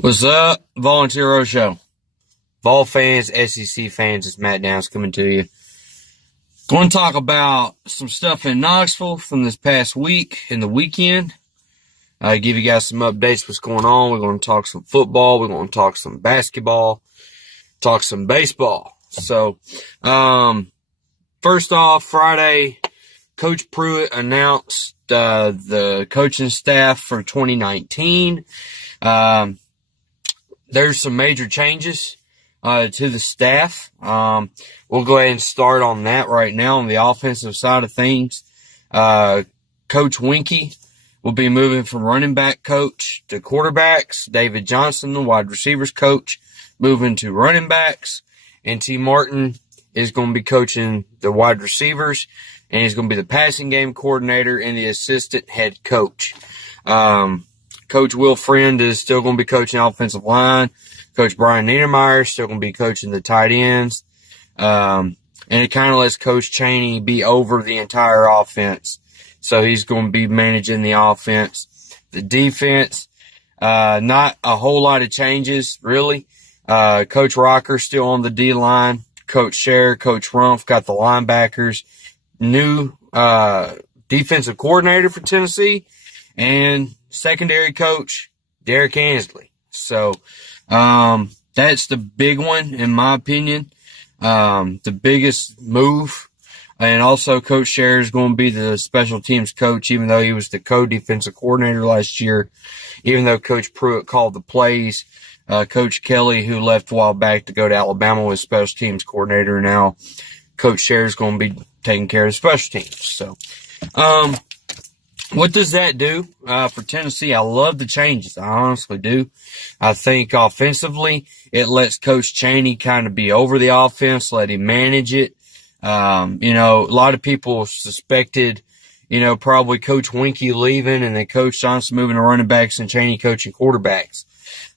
What's up, Volunteer Row Show? Vol fans, SEC fans, it's Matt Downs coming to you. Going to talk about some stuff in Knoxville from this past week and the weekend. Give you guys some updates what's going on. We're going to talk some football. We're going to talk some basketball, talk some baseball. So, first off, Friday, Coach Pruitt announced the coaching staff for 2019. There's some major changes to the staff. We'll go ahead and start on that right now on the offensive side of things. Coach Winkie will be moving from running back coach to quarterbacks. David Johnson, the wide receivers coach, moving to running backs. And T. Martin is going to be coaching the wide receivers, and he's going to be the passing game coordinator and the assistant head coach. Coach Will Friend is still going to be coaching offensive line. Coach Brian Niedermeyer is still going to be coaching the tight ends. And it kind of lets Coach Chaney be over the entire offense. So he's going to be managing the offense. The defense, not a whole lot of changes, really. Coach Rocker still on the D-line. Coach Scher, Coach Rumpf got the linebackers. New defensive coordinator for Tennessee. And secondary coach, Derek Ansley. So, that's the big one, in my opinion. The biggest move. And also, Coach Scher is going to be the special teams coach, even though he was the co-defensive coordinator last year. Even though Coach Pruitt called the plays, Coach Kelly, who left a while back to go to Alabama, was special teams coordinator. Now, Coach Scher is going to be taking care of special teams. So, what does that do for Tennessee? I love the changes. I honestly do. I think offensively, it lets Coach Chaney kind of be over the offense, let him manage it. A lot of people suspected, probably Coach Winkie leaving and then Coach Johnson moving to running backs and Chaney coaching quarterbacks.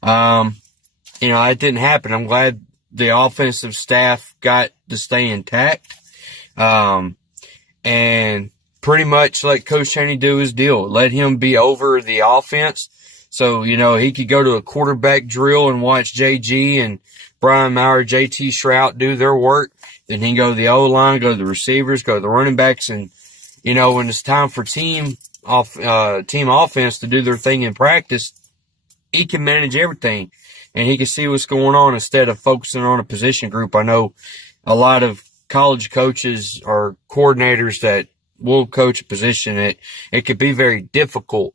It didn't happen. I'm glad the offensive staff got to stay intact. And pretty much let Coach Chaney do his deal. Let him be over the offense. So, he could go to a quarterback drill and watch JG and Brian Maurer, JT Shrout do their work. Then he can go to the O-line, go to the receivers, go to the running backs. And, when it's time for team offense to do their thing in practice, he can manage everything. And he can see what's going on instead of focusing on a position group. I know a lot of college coaches or coordinators that will coach a position. It could be very difficult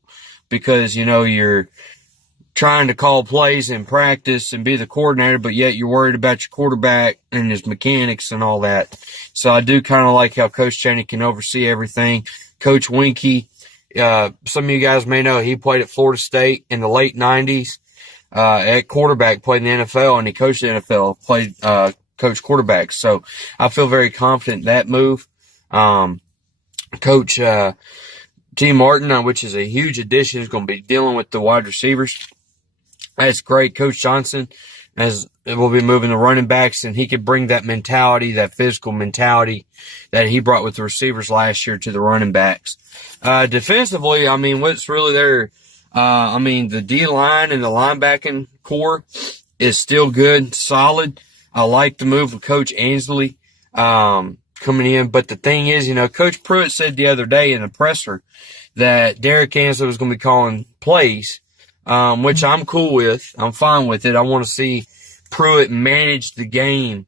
because, you're trying to call plays in practice and be the coordinator, but yet you're worried about your quarterback and his mechanics and all that. So I do kind of like how Coach Chaney can oversee everything. Coach Winkie, some of you guys may know he played at Florida State in the late 90s, at quarterback, played in the NFL, and he coached the NFL, coached quarterbacks. So I feel very confident in that move. Coach T. Martin, which is a huge addition, is going to be dealing with the wide receivers. That's great. Coach Johnson will be moving the running backs, and he could bring that mentality, that physical mentality that he brought with the receivers last year to the running backs. Defensively, what's really there? The D-line and the linebacking core is still good, solid. I like the move of Coach Ansley coming in. But the thing is, Coach Pruitt said the other day in the presser that Derek Ansley was going to be calling plays, which I'm cool with. I'm fine with it. I want to see Pruitt manage the game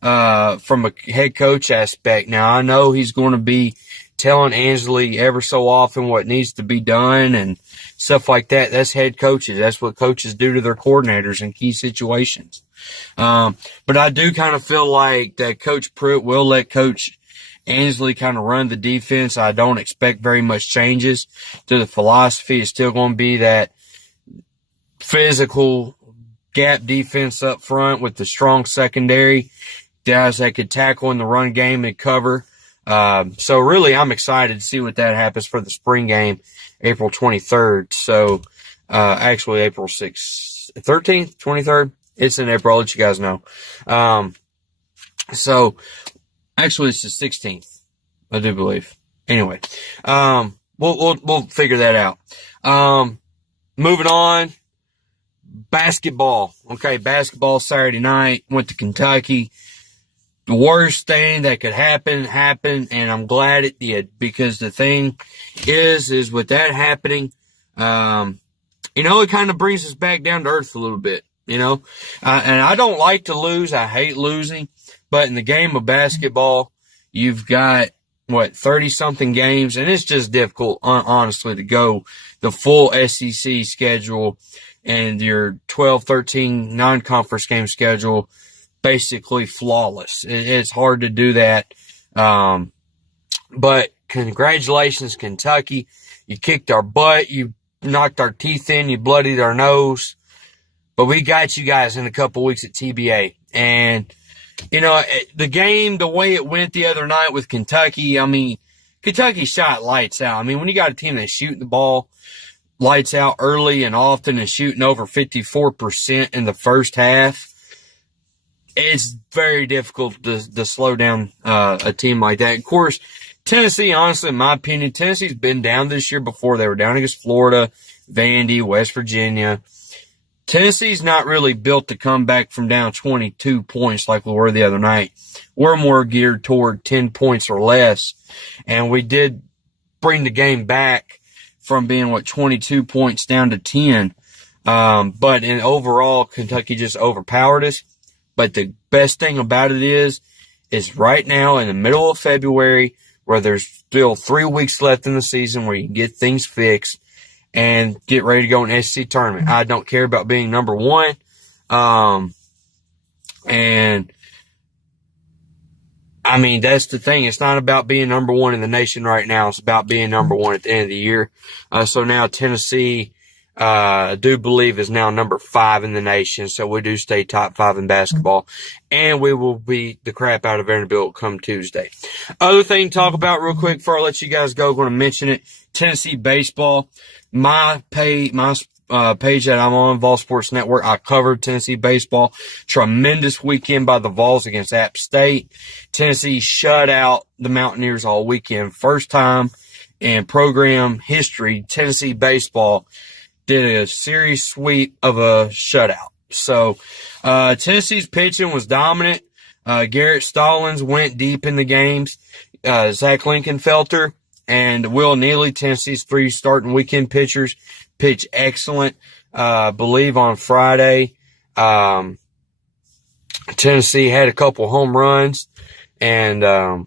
from a head coach aspect. Now, I know he's going to be telling Ansley ever so often what needs to be done and stuff like that. That's head coaches. That's what coaches do to their coordinators in key situations. But I do kind of feel like that Coach Pruitt will let Coach Ansley kind of run the defense. I don't expect very much changes to the philosophy. It's still going to be that physical gap defense up front with the strong secondary, guys that could tackle in the run game and cover. So really, I'm excited to see what that happens for the spring game, April 23rd. So, actually April 6th, 13th, 23rd. It's in April. I'll let you guys know. So actually it's the 16th, I do believe. Anyway, we'll figure that out. Moving on. Basketball. Okay, basketball Saturday night. Went to Kentucky. The worst thing that could happen happened, and I'm glad it did, because the thing is with that happening, it kind of brings us back down to earth a little bit, and I don't like to lose. I hate losing, but in the game of basketball, you've got 30-something games, and it's just difficult, honestly, to go the full SEC schedule and your 12, 13 non-conference game schedule basically flawless. It's hard to do that. But congratulations, Kentucky. You kicked our butt. You knocked our teeth in. You bloodied our nose. But we got you guys in a couple weeks at TBA. And, the game, the way it went the other night with Kentucky, Kentucky shot lights out. When you got a team that's shooting the ball lights out early and often and shooting over 54% in the first half, it's very difficult to slow down a team like that. Of course, Tennessee, honestly, in my opinion, Tennessee's been down this year before. They were down against Florida, Vandy, West Virginia. Tennessee's not really built to come back from down 22 points like we were the other night. We're more geared toward 10 points or less. And we did bring the game back from being, 22 points down to 10. But in overall, Kentucky just overpowered us. But the best thing about it is right now in the middle of February, where there's still 3 weeks left in the season, where you can get things fixed and get ready to go in the SEC tournament. I don't care about being number one. That's the thing. It's not about being number one in the nation right now. It's about being number one at the end of the year. So now Tennessee, I do believe, is now number 5 in the nation. So we do stay top 5 in basketball, and we will beat the crap out of Vanderbilt come Tuesday. Other thing to talk about real quick before I let you guys go, I'm going to mention it. Tennessee baseball. My page that I'm on, Vols Sports Network, I covered Tennessee baseball. Tremendous weekend by the Vols against App State. Tennessee shut out the Mountaineers all weekend. First time in program history, Tennessee baseball did a series sweep of a shutout. So, Tennessee's pitching was dominant. Garrett Stallings went deep in the games. Zach Linkenfelter and Will Neely, Tennessee's 3 starting weekend pitchers, pitched excellent. I believe on Friday, Tennessee had a couple home runs, and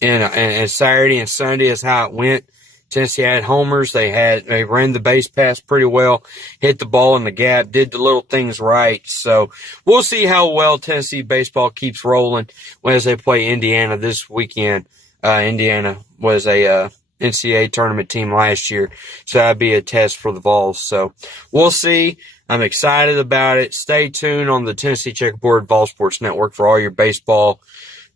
Saturday and Sunday is how it went. Tennessee had homers. They ran the base pass pretty well, hit the ball in the gap, did the little things right. So we'll see how well Tennessee baseball keeps rolling as they play Indiana this weekend. Indiana was a NCAA tournament team last year, so that'd be a test for the Vols. So we'll see. I'm excited about it. Stay tuned on the Tennessee Checkerboard Vols Sports Network for all your baseball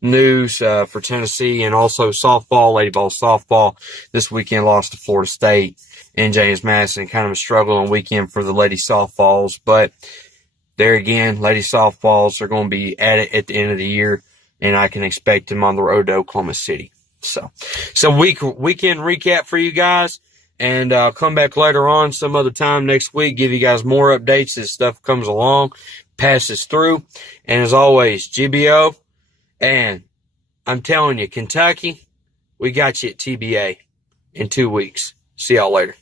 news for Tennessee, and also softball. Lady Vols softball this weekend lost to Florida State in James Madison. Kind of a struggling weekend for the lady softballs, but there again, lady softballs are going to be at it at the end of the year, and I can expect them on the road to Oklahoma City. So weekend recap for you guys, and I'll come back later on some other time next week, give you guys more updates as stuff comes along, passes through. And as always, GBO, and I'm telling you, Kentucky, we got you at TBA in 2 weeks. See y'all later.